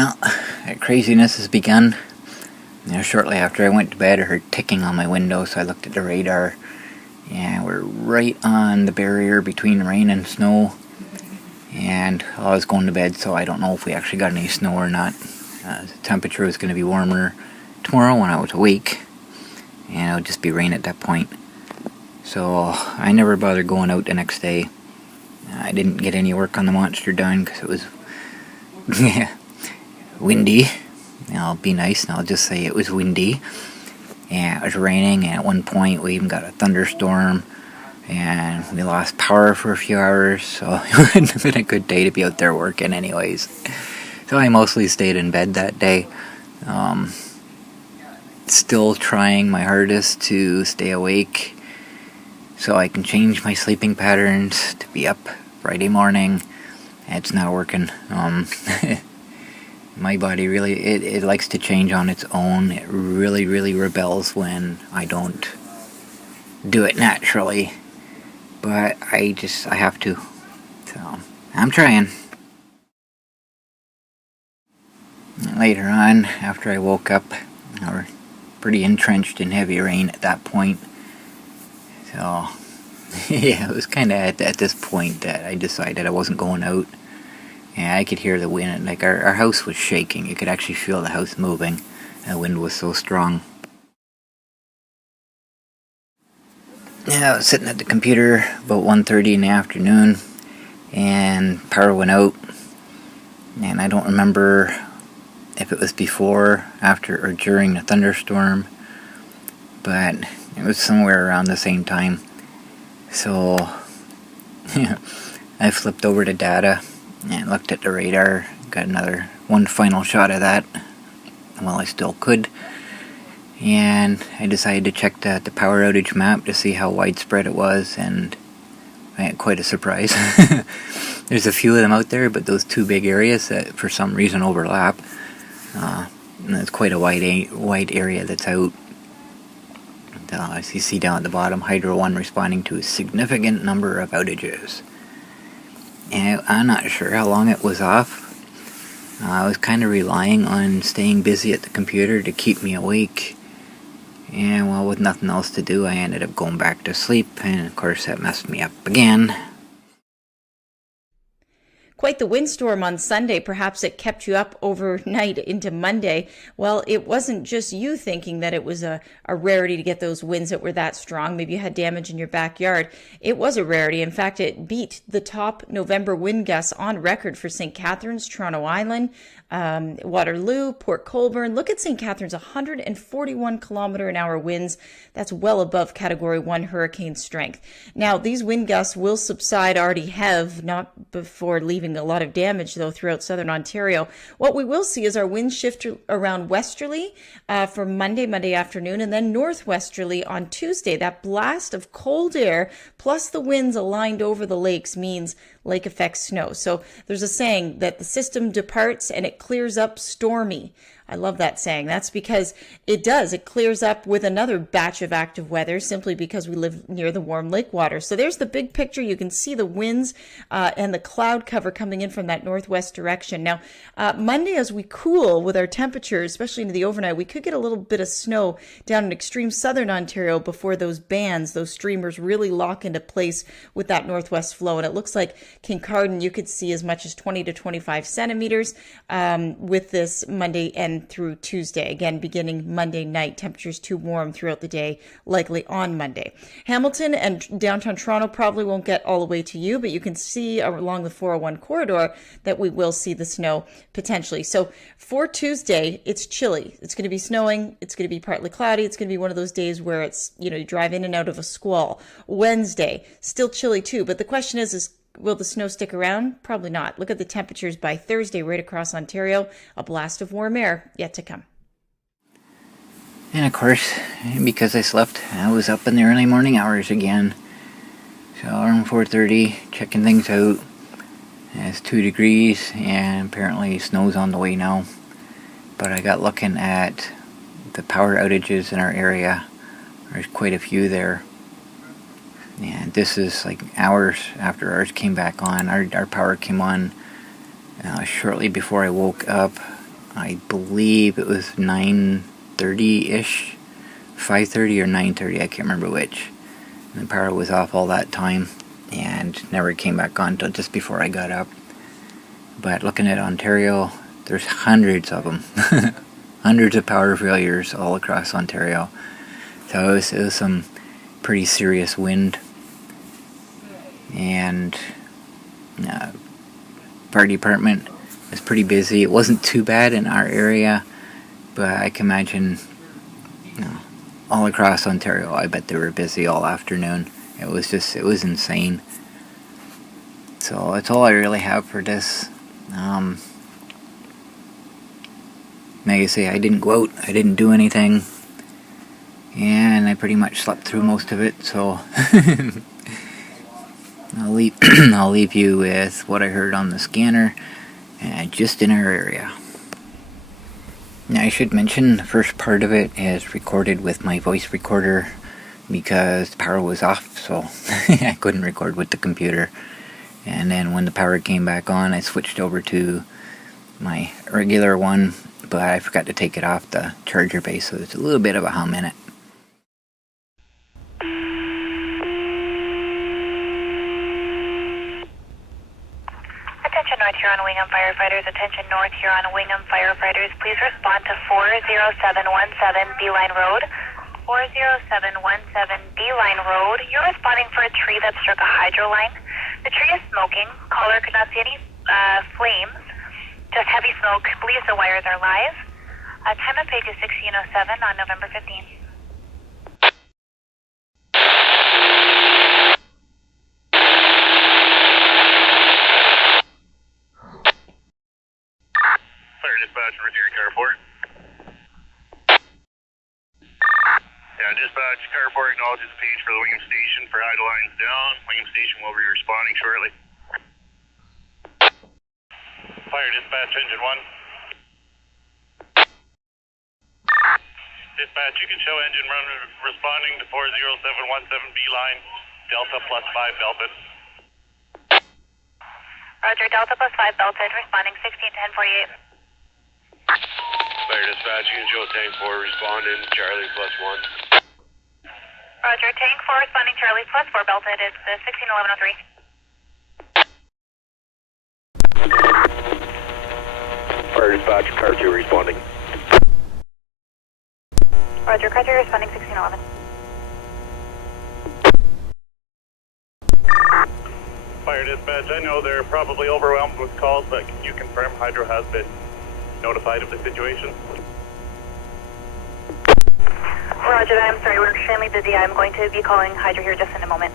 Well, that craziness has begun. Shortly after I went to bed, I heard ticking on my window, so I looked at the radar. Yeah, we're right on the barrier between rain and snow. And I was going to bed, so I don't know if we actually got any snow or not. The temperature was going to be warmer tomorrow when I was awake, and it would just be rain at that point. So I never bothered going out the next day. I didn't get any work on the monster done because it was windy. I'll be nice and I'll just say it was windy. And it was raining, and at one point we even got a thunderstorm, and we lost power for a few hours, so it wouldn't have been a good day to be out there working anyways. So I mostly stayed in bed that day. Still trying my hardest to stay awake so I can change my sleeping patterns to be up Friday morning. It's not working. My body really, it likes to change on its own. It really rebels when I don't do it naturally. But I have to. So, I'm trying. Later on, after I woke up, I was pretty entrenched in heavy rain at that point. So, yeah, it was kind of at this point that I decided I wasn't going out. Yeah, I could hear the wind, like our house was shaking. You could actually feel the house moving. The wind was so strong. Yeah, I was sitting at the computer about 1:30 in the afternoon, and power went out. And I don't remember if it was before, after, or during the thunderstorm, but it was somewhere around the same time. So, I flipped over to data and looked at the radar, got one final shot of that while I still could, and I decided to check the power outage map to see how widespread it was, and I had quite a surprise. There's a few of them out there, but those two big areas that for some reason overlap, and it's quite a wide area that's out. As you see down at the bottom, Hydro 1 responding to a significant number of outages. And I'm not sure how long it was off. I was kind of relying on staying busy at the computer to keep me awake. And well, with nothing else to do, I ended up going back to sleep, and of course that messed me up again. Quite the windstorm on Sunday. Perhaps it kept you up overnight into Monday. Well, it wasn't just you thinking that it was a rarity to get those winds that were that strong. Maybe you had damage in your backyard. It was a rarity. In fact, it beat the top November wind gusts on record for St. Catharines, Toronto Island, Waterloo, Port Colborne. Look at St. Catharines, 141 kilometer an hour winds. That's well above Category 1 hurricane strength. Now, these wind gusts will subside, already have, not before leaving a lot of damage, though, throughout southern Ontario. What we will see is our winds shift around westerly for Monday afternoon, and then northwesterly on Tuesday. That blast of cold air plus the winds aligned over the lakes means lake effect snow. So there's a saying that the system departs and it clears up stormy. I love that saying. That's because it does. It clears up with another batch of active weather simply because we live near the warm lake water. So there's the big picture. You can see the winds and the cloud cover coming in from that northwest direction. Now, Monday, as we cool with our temperatures, especially into the overnight, we could get a little bit of snow down in extreme southern Ontario before those bands, those streamers really lock into place with that northwest flow. And it looks like Kincardine, you could see as much as 20 to 25 centimeters with this Monday and through Tuesday. Again, beginning Monday night, temperatures too warm throughout the day, likely on Monday. Hamilton and downtown Toronto probably won't get all the way to you, but you can see along the 401 corridor that we will see the snow potentially. So for Tuesday, it's chilly. It's going to be snowing. It's going to be partly cloudy. It's going to be one of those days where it's, you drive in and out of a squall. Wednesday, still chilly too. But the question is will the snow stick around? Probably not. Look at the temperatures by Thursday right across Ontario. A blast of warm air yet to come. And of course, because I slept, I was up in the early morning hours again. So around 4:30, checking things out. It's 2 degrees, and apparently snow's on the way now. But I got looking at the power outages in our area. There's quite a few there. And this is like hours after ours came back on. Our power came on shortly before I woke up, I believe it was 9:30-ish, 5:30 or 9:30, I can't remember which. And the power was off all that time and never came back on until just before I got up. But looking at Ontario, there's hundreds of them. Hundreds of power failures all across Ontario. So it was some pretty serious wind. And fire department was pretty busy. It wasn't too bad in our area, but I can imagine all across Ontario, I bet they were busy all afternoon. It was insane. So that's all I really have for this. Like I say, I didn't go out, I didn't do anything, and I pretty much slept through most of it, so I'll leave you with what I heard on the scanner, just in our area. Now I should mention the first part of it is recorded with my voice recorder because the power was off, so I couldn't record with the computer. And then when the power came back on, I switched over to my regular one, but I forgot to take it off the charger base, so it's a little bit of a hum in it. Attention North Huron Wingham firefighters, attention North Huron Wingham firefighters, please respond to 40717 Beeline Road. 40717 Beeline Road. You're responding for a tree that struck a hydro line. The tree is smoking. Caller could not see any flames, just heavy smoke. Believes the wires are live. Time of page is 16:07 on November 15th. Fire dispatch, Revere Carport. Yeah, dispatch, Carport acknowledges the page for the Wingham Station for hydro lines down. Wingham Station will be responding shortly. Fire dispatch, engine 1. Dispatch, you can show engine run responding to 40717 B line, Delta +5 Belton. Roger, Delta +5 Belton, responding 161048. Fire dispatch, you can show tank 4 responding, Charlie +1. Roger, tank 4 responding Charlie +4 Belton, it's 161103. Fire dispatch, car 2 responding. Roger, car 2 responding 1611. Fire dispatch, I know they're probably overwhelmed with calls, but can you confirm Hydro has been notified of the situation? Roger that, I'm sorry, we're extremely busy. I'm going to be calling Hydro here just in a moment.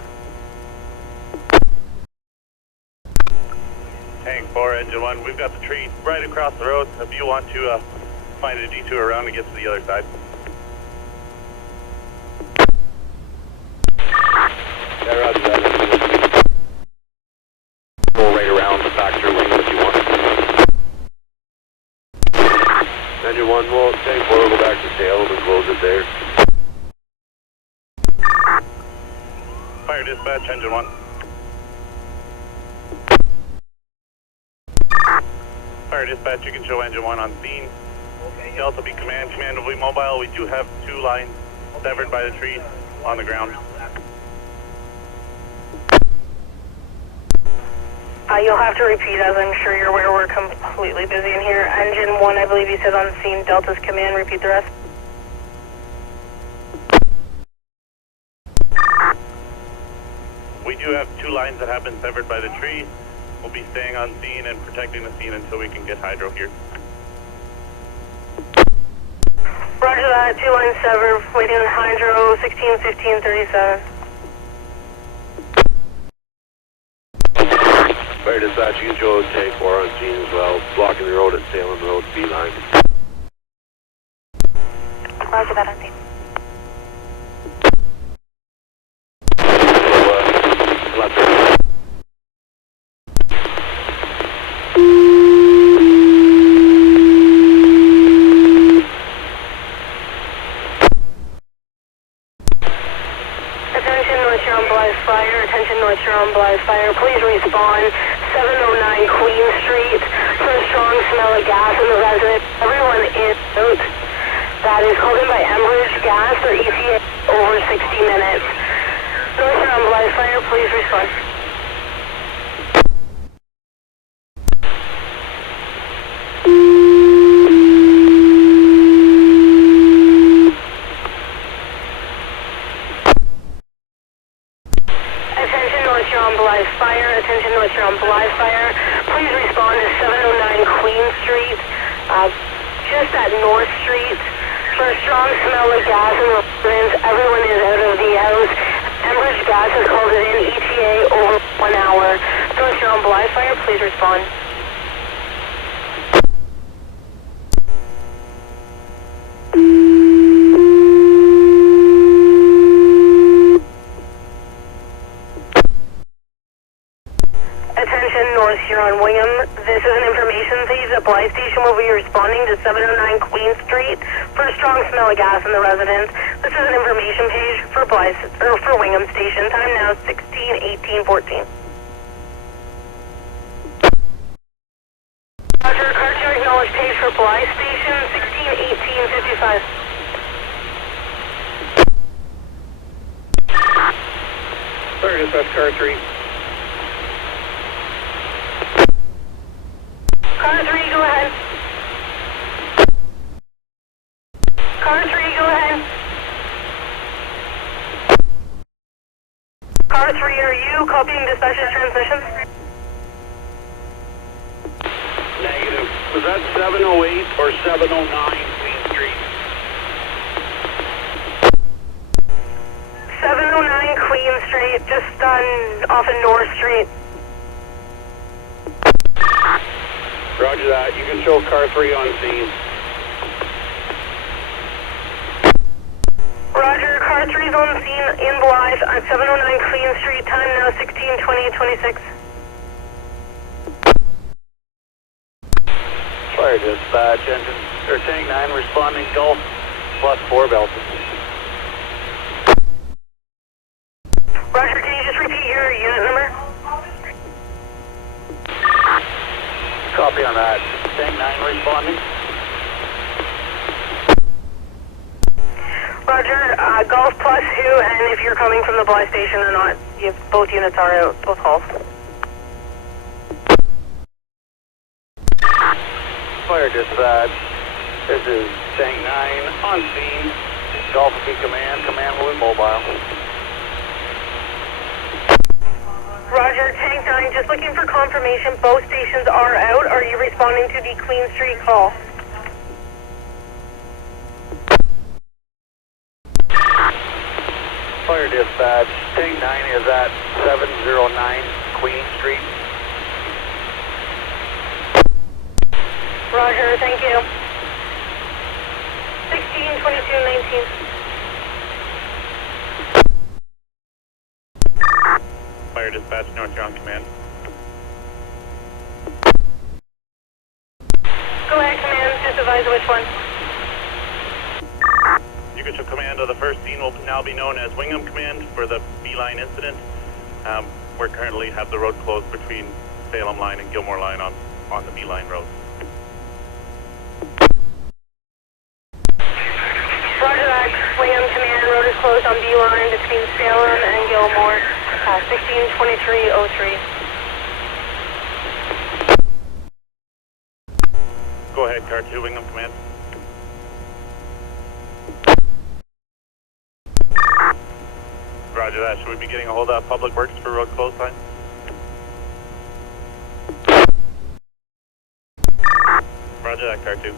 Tank 4, engine 1, we've got the tree right across the road if you want to find a detour around to get to the other side. Yeah, roger that. Go right around the factory lane if you want. Engine 1, we'll tank 4, we'll go back to sales and close it there. Fire dispatch, engine 1. Fire dispatch, you can show engine 1 on scene. Delta be command, command will be mobile. We do have 2 lines severed by the tree on the ground. You'll have to repeat, as I'm sure you're aware, we're completely busy in here. Engine 1, I believe you said on scene, Delta's command, repeat the rest. We do have 2 lines that have been severed by the tree. We'll be staying on scene and protecting the scene until we can get Hydro here. Roger that, 2 lines severed, waiting on Hydro, 161537. Fire dispatch, you can show tank 4 on scene as well, blocking the road at Salem Road, B line. Roger that, on scene. Left. Attention North Huron Blythe Fire, attention North Huron Blythe Fire, please respond 709 Queen Street for a strong smell of gas in the resident. everyone is out. That is called in by Enbridge Gas or ETA over 60 minutes. Northbound live fire, please respond. Attention North, you're on live fire. Attention North, you're on live fire. Please respond to 709 Queen Street, just at North Street. For a strong smell of gas in the residence, everyone is out of the house. Enbridge Gas has called it in, ETA over 1 hour. North, you're on live fire, please respond. Attention North Huron Wingham, this is an information page. The Blythe station will be responding to 709 Queen Street for a strong smell of gas in the residence. This is an information page for Blythe, or for Wingham station. Time now 16:18:14. Roger, car 2 acknowledge page for Blythe station 16:18:55. Sorry, dispatch car 3. Car 3, go ahead. Car 3, go ahead. Car 3, are you copying dispatch's transmission? Negative. Was that 708 or 709 Queen Street? 709 Queen Street, just off of North Street. Roger that. You can show car 3 on scene. Roger, car 3 is on scene in Blythe at 709 Queen Street, time now 16:20:26. Fire dispatch, engine, or tank 9 responding Gulf +4 Belton. Roger, can you just repeat your unit number? Copy on that. Tank 9 responding. Roger, Golf plus who, and if you're coming from the Blythe station or not, both units are out, both halls. Fire dispatch. This is tank 9 on scene. Golf will be command. Command will be mobile. Roger, Tank 9, just looking for confirmation both stations are out. Are you responding to the Queen Street call? Fire dispatch. Tank 9 is at 709 Queen Street. Roger, thank you. 16:22:19. Fire dispatch, North Huron command. Go ahead, command. Just advise which one. You can show command of the first scene will now be known as Wingham Command for the B-line incident. We currently have the road closed between Salem Line and Gilmore Line on the B-line road. Roger that. Wingham Command, road is closed on B-line between Salem and Gilmore. 16:23:03. Go ahead, car 2, Wingham Command. Roger that. Should we be getting a hold of Public Works for road close time? Roger that, car 2.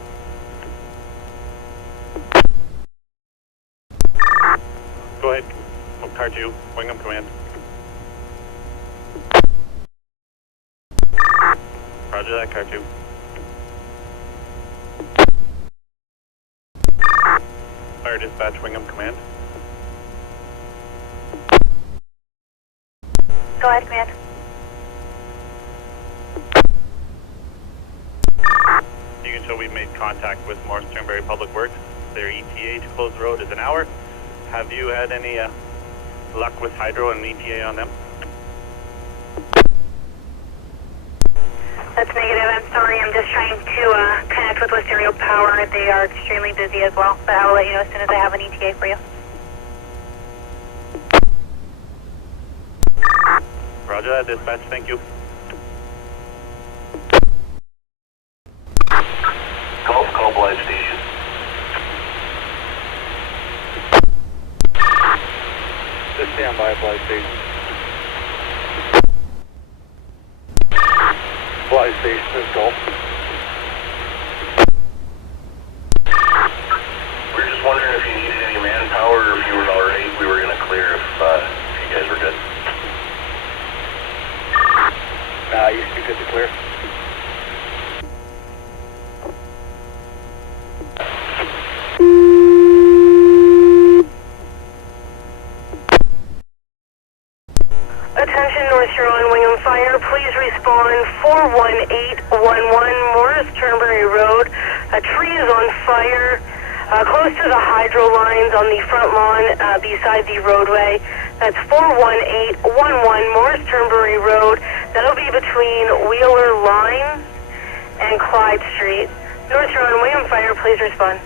Go ahead, car 2, Wingham Command. Roger that, car 2. Fire dispatch, Wingham Command. Go ahead, command. You can show we've made contact with Morris Turnberry Public Works. Their ETA to close the road is an hour. Have you had any luck with hydro and ETA on them? That's negative. I'm still sorry, I'm just trying to connect with Wisteria Power. They are extremely busy as well, but I will let you know as soon as I have an ETA for you. Roger that, dispatch. Thank you. Call Blythe Station. Just stand by, Blythe Station. Blythe Station is Gulf. We were just wondering if you needed any manpower or if you were already, we were going to clear if you guys were good. You should be good to clear. Attention North Huron, Wingham Fire, please respond 41811 Morris Turnberry Road. A tree is on fire close to the hydro lines on the front lawn beside the roadway. That's 41811 Morris Turnberry Road. That'll be between Wheeler Line and Clyde Street. North Huron, Wingham Fire, please respond.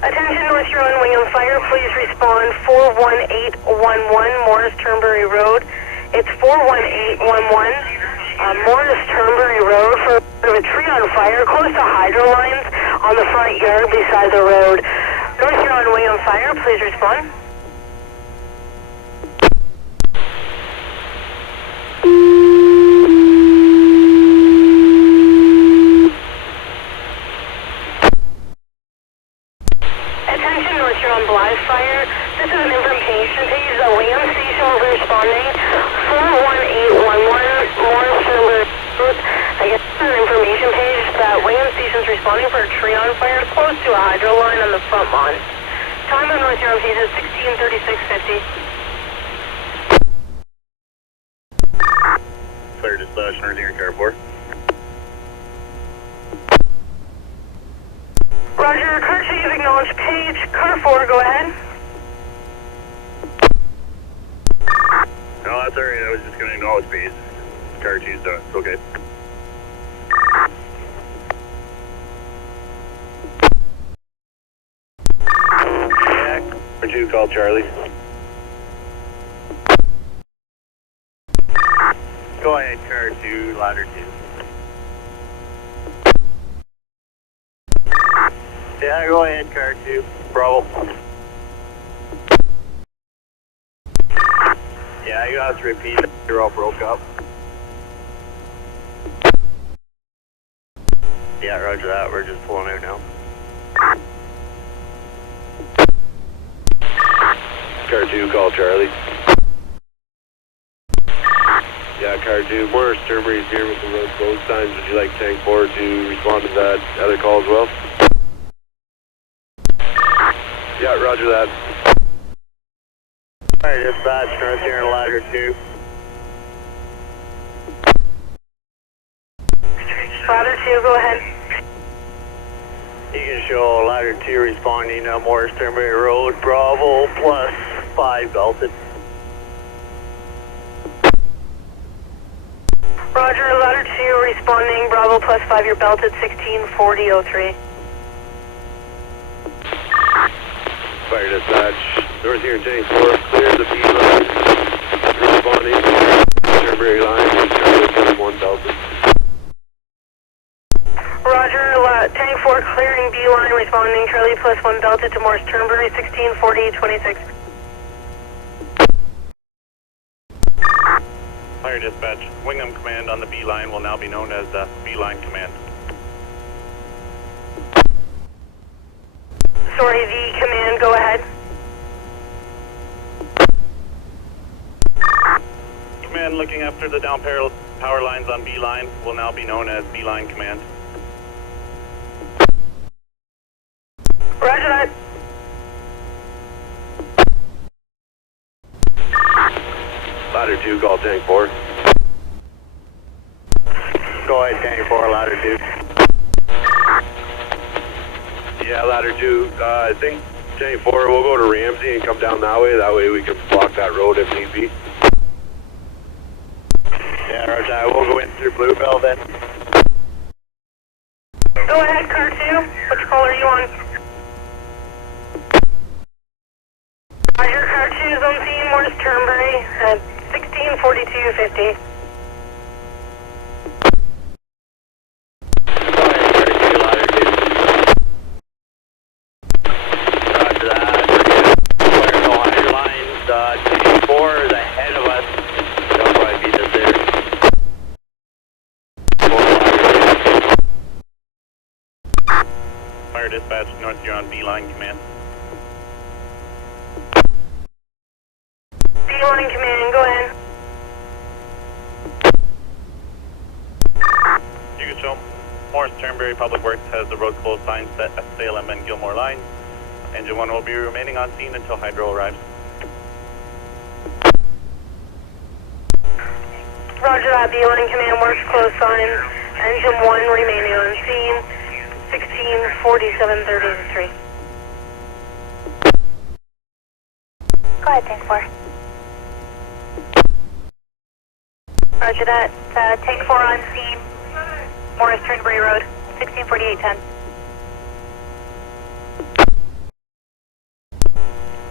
Attention North Huron, Wingham Fire, please respond 41811 Morris Turnberry Road. It's 41811 Morris Turnberry Road for a tree on fire close to hydro lines on the front yard beside the road. North Huron, Wingham Fire, please respond. Attention North Huron Blythe Fire. This is an information page that Wingham Station will be responding. 41811 Morris Turnberry Road. I guess this is an information page that Wingham Station's responding for a tree on fire close to a hydro line on the front lawn. Time on North Huron page is 16:36:50. Fire dispatch, North Huron Car 4. Roger, car chief acknowledged page. Car 4, go ahead. No, that's alright. I was just going to acknowledge base. Car chief's done. It's okay. Yeah. Car 2, call Charlie. Go ahead, car 2, ladder 2. Yeah, go ahead, car 2. Bravo. Yeah, you have to repeat. You're all broke up. Yeah, roger that. We're just pulling out now. Car 2, call Charlie. Yeah, car 2. Morris Turnberry's here with the road closed signs. Would you like tank 4 to respond to that other call as well? Yeah, roger that. Alright, dispatch, North Huron ladder 2. Ladder 2, go ahead. You can show ladder 2 responding to Morris Turnberry Road, Bravo plus 5 belted. Roger, ladder 2 responding, Bravo plus 5, you're belted 164003. Fire dispatch, North Huron tank 4, clear the B line. Responding, Turnberry line, Charlie plus 1 belted. Roger, tank 4 clearing B line, responding, Charlie plus 1 belted to Morris Turnberry 164026. Fire dispatch, Wingham Command on the B line will now be known as the B line Command. Sorry, the command, go ahead. Command looking after the down power lines on B line will now be known as B line Command. Roger that. Ladder 2, call tank 4. Go ahead, tank 4, ladder 2. Yeah, ladder 2. I think 10-4, we'll go to Ramsey and come down that way. That way we can block that road if need be. Yeah, roger that. We'll go in through Bluebell then. Go ahead, car 2. Which call are you on? Roger, car 2 is on scene, Morris Turnberry at 164250. Fire dispatch, north, you're on B-line command. B-line command, go ahead. You can show Morris Turnberry Public Works has the road closed sign set at Salem and Gilmore Line. Engine 1 will be remaining on scene until Hydro arrives. Roger that, B-line command, works close sign. Engine 1 remaining on scene, 164733. Go ahead, Tank 4. Roger that. Tank 4 on scene. Morris Turnberry Road, 164810.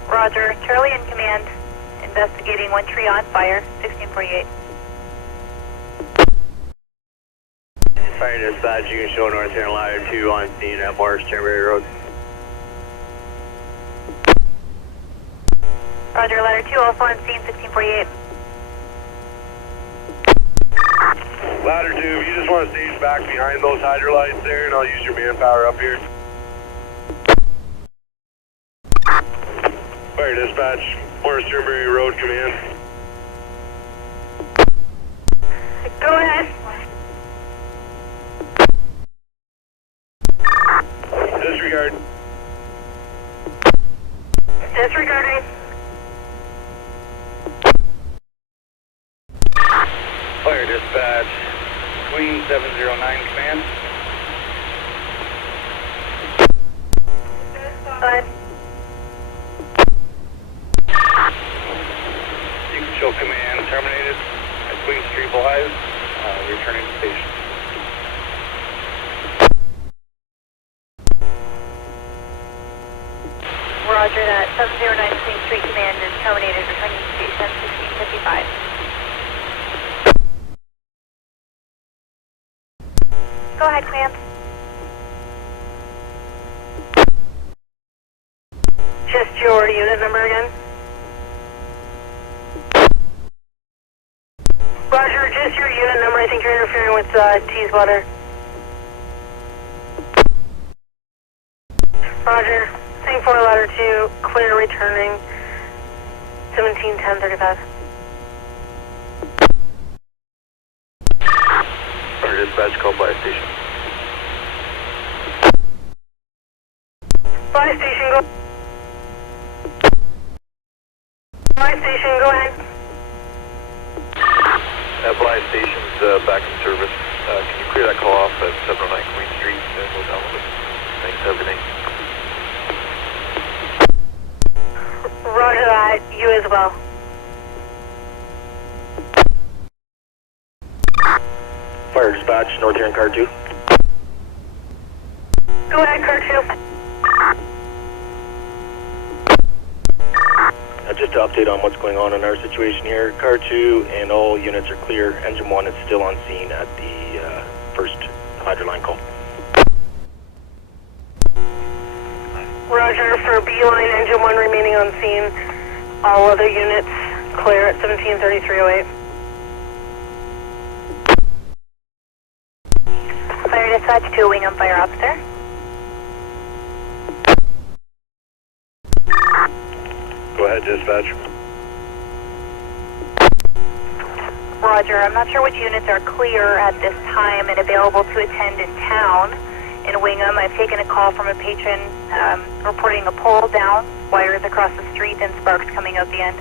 Roger. Charlie in command. Investigating one tree on fire, 1648. Fire dispatch, you can show North Turn ladder 2 on scene at Morris Turnberry Road. Roger, ladder 2 also on scene, 1648. Ladder 2, if you just want to stage back behind those hydrolytes there, and I'll use your manpower up here. Fire dispatch, Morris Turnberry Road command. Go ahead. Disregard. Disregarding. Fire dispatch, Queen 709 command. Go ahead. You can show command terminated at Queen Street Live, returning to station. Roger that. 709 Queen Street Command is terminated, returning to station 1655. Go ahead, command. Just your unit number again. Roger, just your unit number. I think you're interfering with T's water. Roger. Tank 4 ladder 2, clear returning 171035. Fire dispatch, call by station. Fly station, go. Fly station, go ahead. Fly station's back in service. Can you clear that call off at 709 Queen Street and go down with it? Thanks, everything. Roger that, you as well. Fire dispatch, North Huron car 2. Go ahead, car 2. Just to update on what's going on in our situation here, car 2 and all units are clear. Engine 1 is still on scene at the first hydroline call. Roger, for B-line, engine 1 remaining on scene. All other units clear at 173308. Fire dispatch to Wingham Fire Officer. Go ahead, dispatch. Roger, I'm not sure which units are clear at this time and available to attend in town. In Wingham, I've taken a call from a patron reporting a pole down, wires across the street, and sparks coming out the end.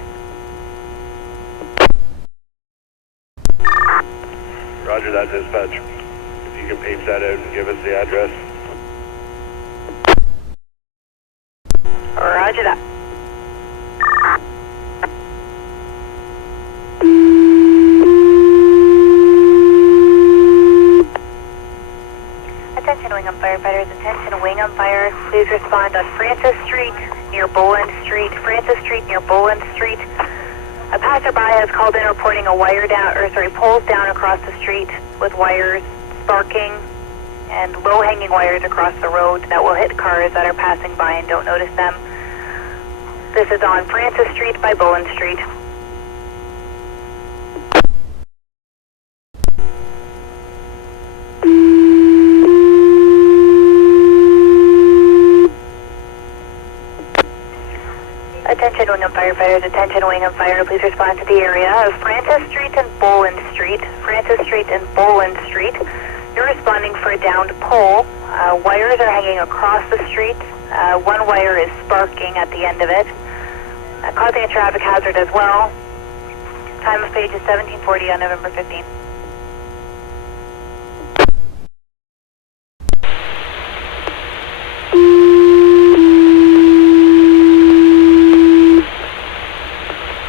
Roger that, dispatch. If you can page that out and give us the address. Roger that. Attention Wingham firefighters, attention Wingham fire. Please respond on Francis Street near Boland Street. Francis Street near Boland Street. A passerby has called in reporting a poles down across the street with wires sparking and low-hanging wires across the road that will hit cars that are passing by and don't notice them. This is on Francis Street by Boland Street. Attention Wingham firefighters, attention Wingham fire, please respond to the area of Francis Street and Boland Street. Francis Street and Boland Street. You're responding for a downed pole. Wires are hanging across the street. One wire is sparking at the end of it, causing a traffic hazard as well. Time of page is 1740 on November 15th.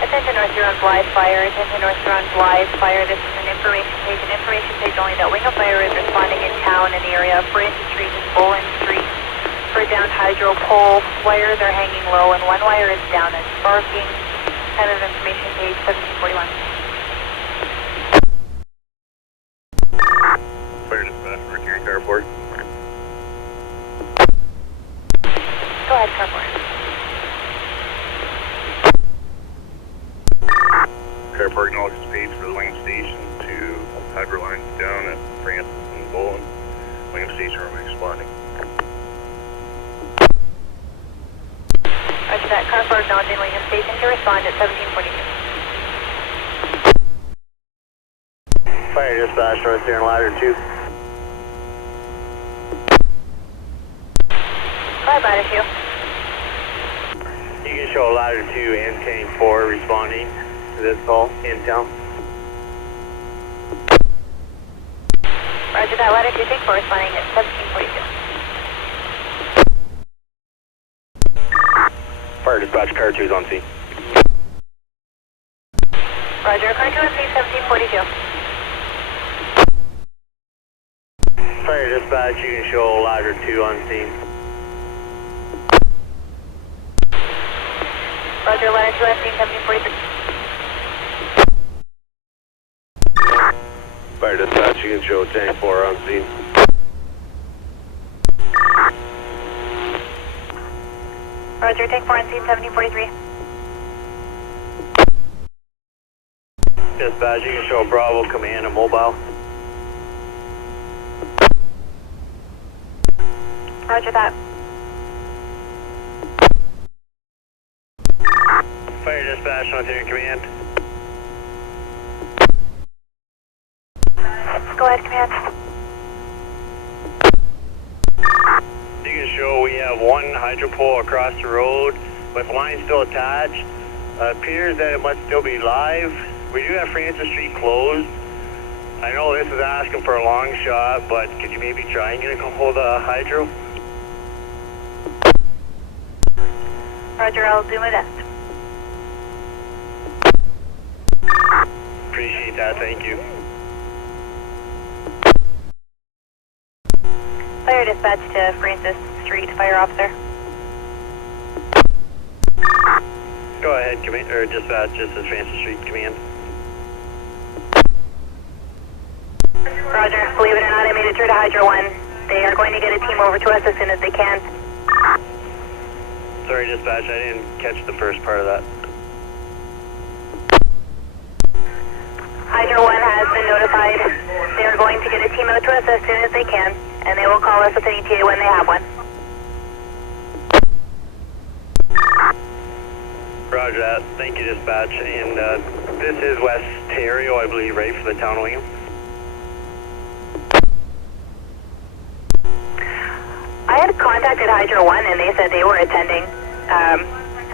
Attention North Huron Blythe Fire, attention North Huron Blythe Fire. This is an information page only that Wingham Fire is responding in town in the area of Francis Street and Boland Street for a downed hydro pole. Wires are hanging low and one wire is down and sparking. Time of information page 1741. Fire dispatch, Mercury Carport. Go ahead, Carport. Carport acknowledges page for the Wingham Station to hydro lines down at Francis and Boland. Wingham Station room responding. Roger that. Carport acknowledging Wingham Station to respond at 1742. Fire dispatch, North Huron ladder 2. Go ahead, ladder 2. You can show ladder 2 and tank 4 responding to this call in town. Roger that. Ladder 2, take 4 responding at 1742. Fire dispatch, car 2 is on scene. Roger, car 2 on scene 1742. Fire dispatch, you can show ladder 2 on scene. Roger, ladder 2 on scene 1743. Fire dispatch, you can show tank 4 on scene. Roger, take 4 on scene 1743. Dispatch, you can show Bravo command and mobile. Roger that. Fire dispatch, North Huron command. Go ahead, command. You can show we have one hydro pole across the road with line still attached. Appears that it must still be live. We do have Francis Street closed. I know this is asking for a long shot, but could you maybe try and get a hold of hydro? Roger, I'll do my best. Appreciate that, thank you. Fire dispatch to Francis Street, fire officer. Go ahead, command, or dispatch, this is Francis Street command. Roger, believe it or not, I made it through to Hydro 1. They are going to get a team over to us as soon as they can. Sorry, dispatch, I didn't catch the first part of that. Hydro 1 has been notified. They are going to get a team out to us as soon as they can, and they will call us with an ETA when they have one. Roger that, thank you, dispatch. And this is West Ontario, I believe, right, for the town of Wingham? I had contacted Hydro 1 and they said they were attending.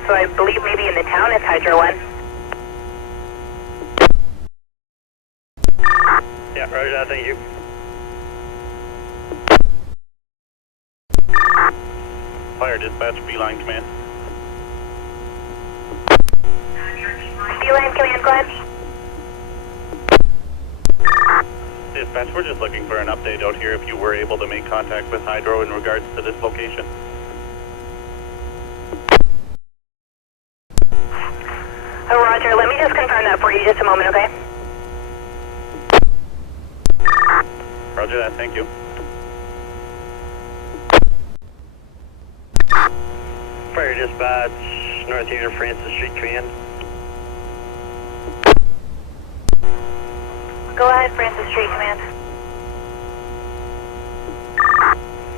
So I believe maybe in the town it's Hydro 1. Yeah, roger that, thank you. Fire dispatch, Beeline command. Beeline Command, go ahead. Dispatch, we're just looking for an update out here if you were able to make contact with Hydro in regards to this location. Oh, Roger, let me just confirm that for you just a moment, okay? Roger that, thank you. Fire dispatch, North Unit Francis Street Command. Go ahead, Francis Street Command.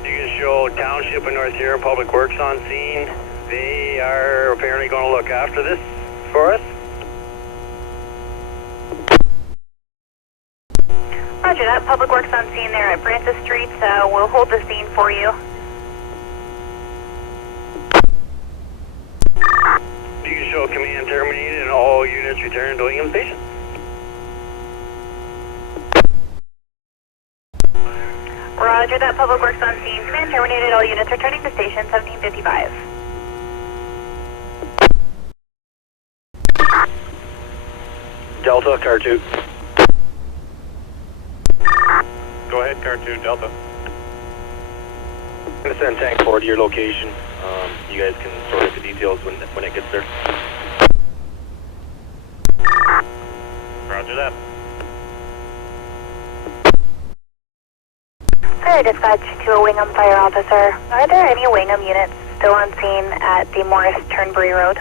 You can show Township and North Sierra Public Works on scene. They are apparently going to look after this for us. Roger that. Public Works on scene there at Francis Street. We'll hold the scene for you. You can show command terminated and all units return to Wingham Station. Roger that. Public Works on scene. Command terminated. All units returning to station 1755. Delta, car 2. Go ahead, Car 2, Delta. I'm going to send tank 4 to your location. You guys can sort out the details when it gets there. Roger that. Fire dispatch to a Wingham fire officer. Are there any Wingham units still on scene at the Morris Turnberry Road?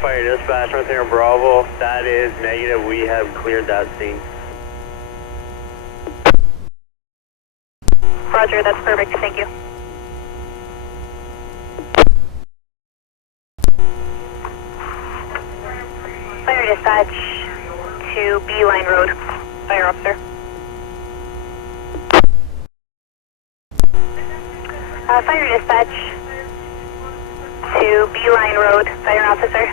Fire dispatch, North Sierra Bravo. That is negative. We have cleared that scene. Roger, that's perfect. Thank you. Fire dispatch to Beeline Road. Fire officer. Fire dispatch to Beeline Road. Fire officer.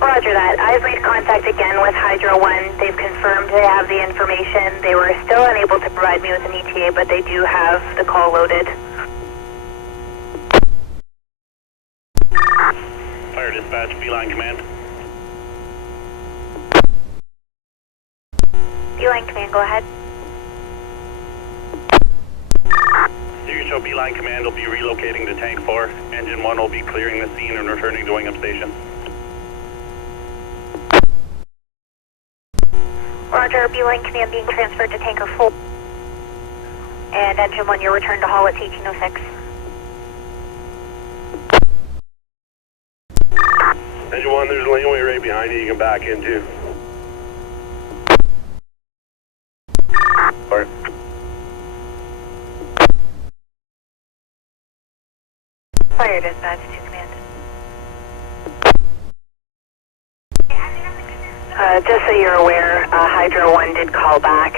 Roger that. I've made contact again with Hydro 1. They've confirmed they have the information. They were still unable to provide me with an ETA, but they do have the call loaded. Fire dispatch, Beeline Command. Beeline Command, go ahead. You can show Beeline Command will be relocating to Tank 4. Engine 1 will be clearing the scene and returning to Wingham Station. Roger, Beeline Command being transferred to Tanker 4. And Engine 1, your return to Hall at 1806. Engine 1, there's a laneway right behind you you can back into. Fire. Fire dispatch to command. Just so you're aware, Hydro 1 did call back.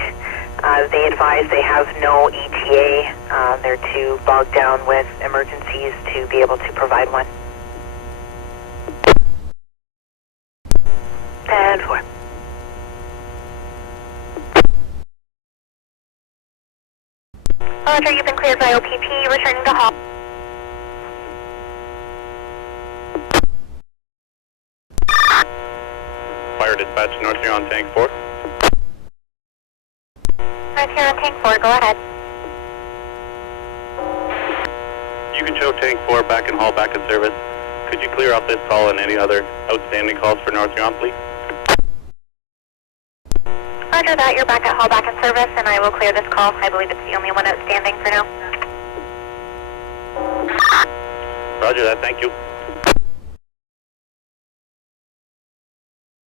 They advise they have no ETA. They're too bogged down with emergencies to be able to provide one. And 4. Roger, you've been cleared by OPP, returning to Hall. Fire dispatch, North Sierra on Tank 4. North Sierra on Tank 4, go ahead. You can show Tank 4 back in Hall, back in service. Could you clear up this call and any other outstanding calls for North Sierra, please? Roger that, you're back at Hall, back in service, and I will clear this call. I believe it's the only one outstanding for now. Roger that, thank you.